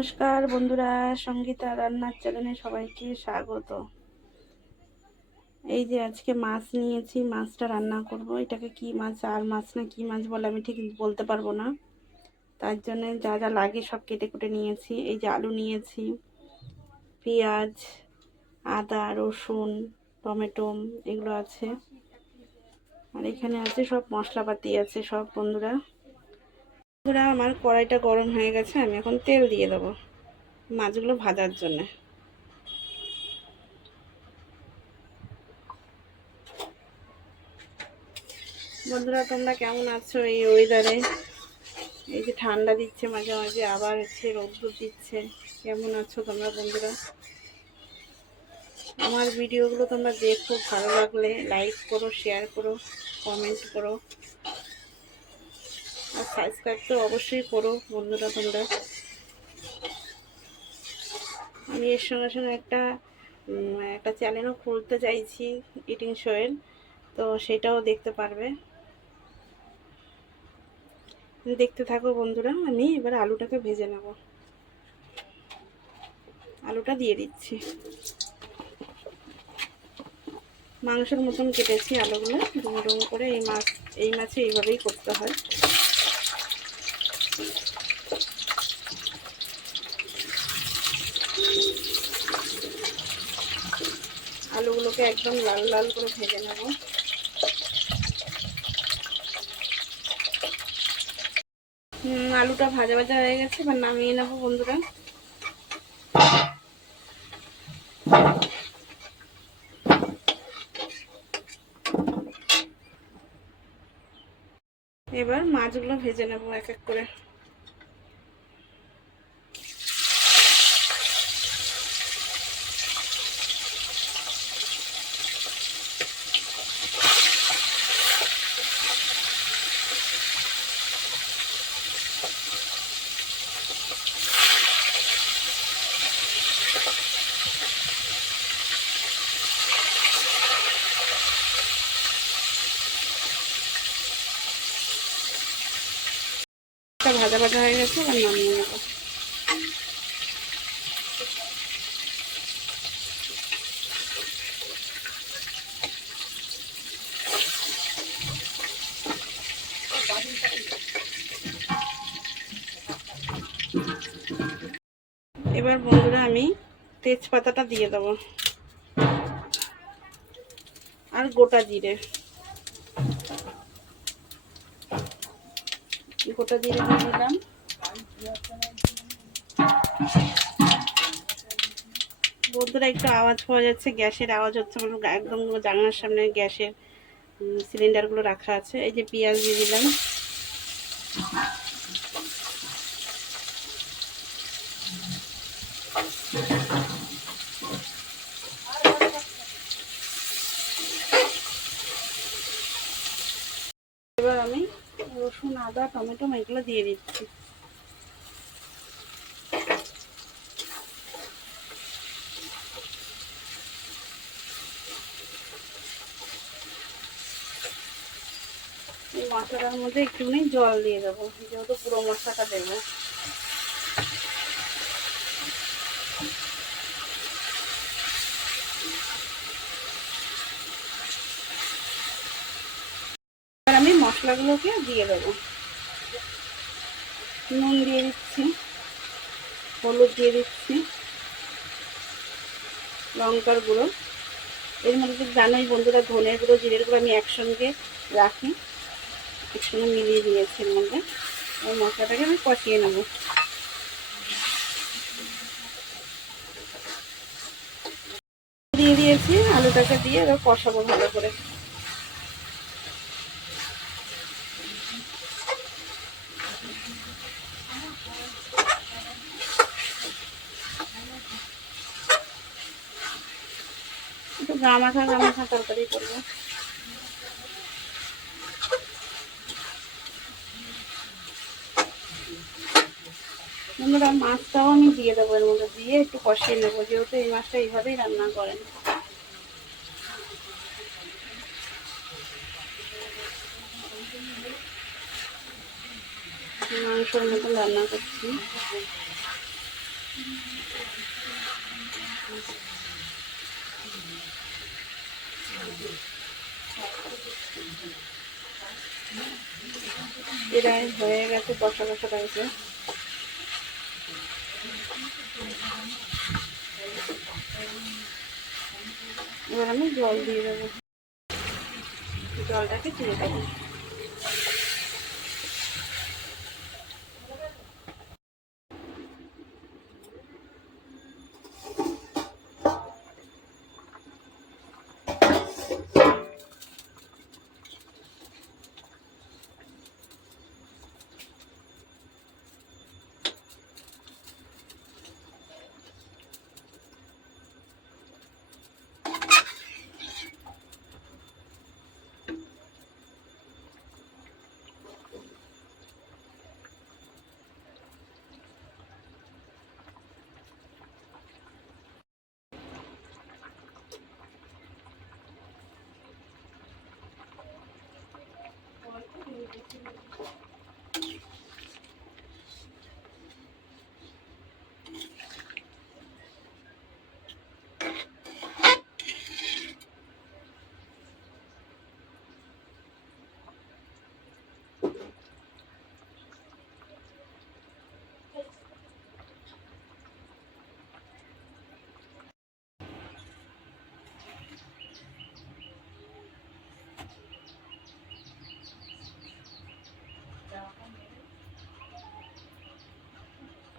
নমস্কার বন্ধুরা, সঙ্গীতা রান্নার চ্যানেলে সবাইকে স্বাগত। এই যে আজকে মাছ নিয়েছি, মাছটা রান্না করব। এটাকে কি মাছ, আর মাছ না কি মাছ বলে আমি ঠিক বলতে পারবো না। তার জন্য যা যা লাগে সব কেটে কুটে নিয়েছি। এই যে আলু নিয়েছি, পেঁয়াজ, আদা, রসুন, টমেটো এগুলো আছে। আর এখানে আছে সব মশলাপাতি আছে সব। বন্ধুরা আমার কড়াইটা গরম হয়ে গেছে, আমি এখন তেল দিয়ে দেবো মাছগুলো ভাজার জন্য। বন্ধুরা তোমরা কেমন আছো এই ওয়েদারে? এই যে ঠান্ডা দিচ্ছে, মাঝে মাঝে আবার হচ্ছে রোদ্দুর দিচ্ছে। কেমন আছো তোমরা বন্ধুরা? আমার ভিডিওগুলো তোমরা দেখো, ভালো লাগলে লাইক করো, শেয়ার করো, কমেন্ট করো, আর সাবস্ক্রাইব তো অবশ্যই করো বন্ধুরা তোমরা। আমি এর সঙ্গে সঙ্গে একটা চ্যানেলও খুলতে চাইছি, ইটিং শোয়ের, তো সেটাও দেখতে পারবে। দেখতে থাকো বন্ধুরা। আমি এবার আলুটাকে ভেজে নেব। আলুটা দিয়ে দিচ্ছি। মাংসের মতন কেটেছি আলুগুলো ডুম ডুম করে। এই মাছে এইভাবেই করতে হয়। আলুগুলোকে একদম লাল লাল করে ভেজে নেব। আলুটা ভাজা ভাজা হয়ে গেছে, এবার নামিয়ে নেবো বন্ধুরা। এবার মাছগুলো ভেজে নেব এক এক করে। ভাজা ভাজা হয়ে গেছে, এবার নামিয়ে নেব। এবার বন্ধুরা আমি তেজপাতাটা দিয়ে দেবো, আর গোটা জিরে দিয়ে দিলাম। বন্ধুরা একটু আওয়াজ পাওয়া যাচ্ছে, গ্যাসের আওয়াজ হচ্ছে। একদম জানালার সামনে গ্যাসের সিলিন্ডারগুলো রাখা আছে। এই যে পেঁয়াজ দিয়ে দিলাম। এবার আমি রসুন, আদা, টমেটো এগুলো দিয়ে দিচ্ছি। এই মশলাটার মধ্যে একটুখানি জল দিয়ে দেবো, যেহেতু পুরো মশলাটা দেবো। এবার আমি মশলাগুলোকে দিয়ে দেবো। নুন দিয়ে দিচ্ছি, হলুদ দিয়ে দিচ্ছি, লঙ্কার গুঁড়ো। এর মধ্যে জানোই বন্ধুরা, ধনের গুঁড়ো, জিরের গুঁড়ো আমি একসঙ্গে রাখি, একসঙ্গে মিলিয়ে দিয়েছি এর মধ্যে। এই মশলাটাকে আমি কষিয়ে নেব। দিয়ে দিয়েছি, আলুটাকে দিয়ে এবার কষাবো ভালো করে। একটু গামাখা তরকারি করবো। বন্ধুরা মাছটাও আমি দিয়ে দেবো এর মধ্যে, দিয়ে একটু কষিয়ে নেবো, যেহেতু এই মাছটা এইভাবেই রান্না করেন। মাংসের মতো রান্না করছি। এটা হয়ে গেছে কষা কষা টাইপের। এবার আমি জল দিয়ে দেবো, জলটাকে দিয়ে দেবো।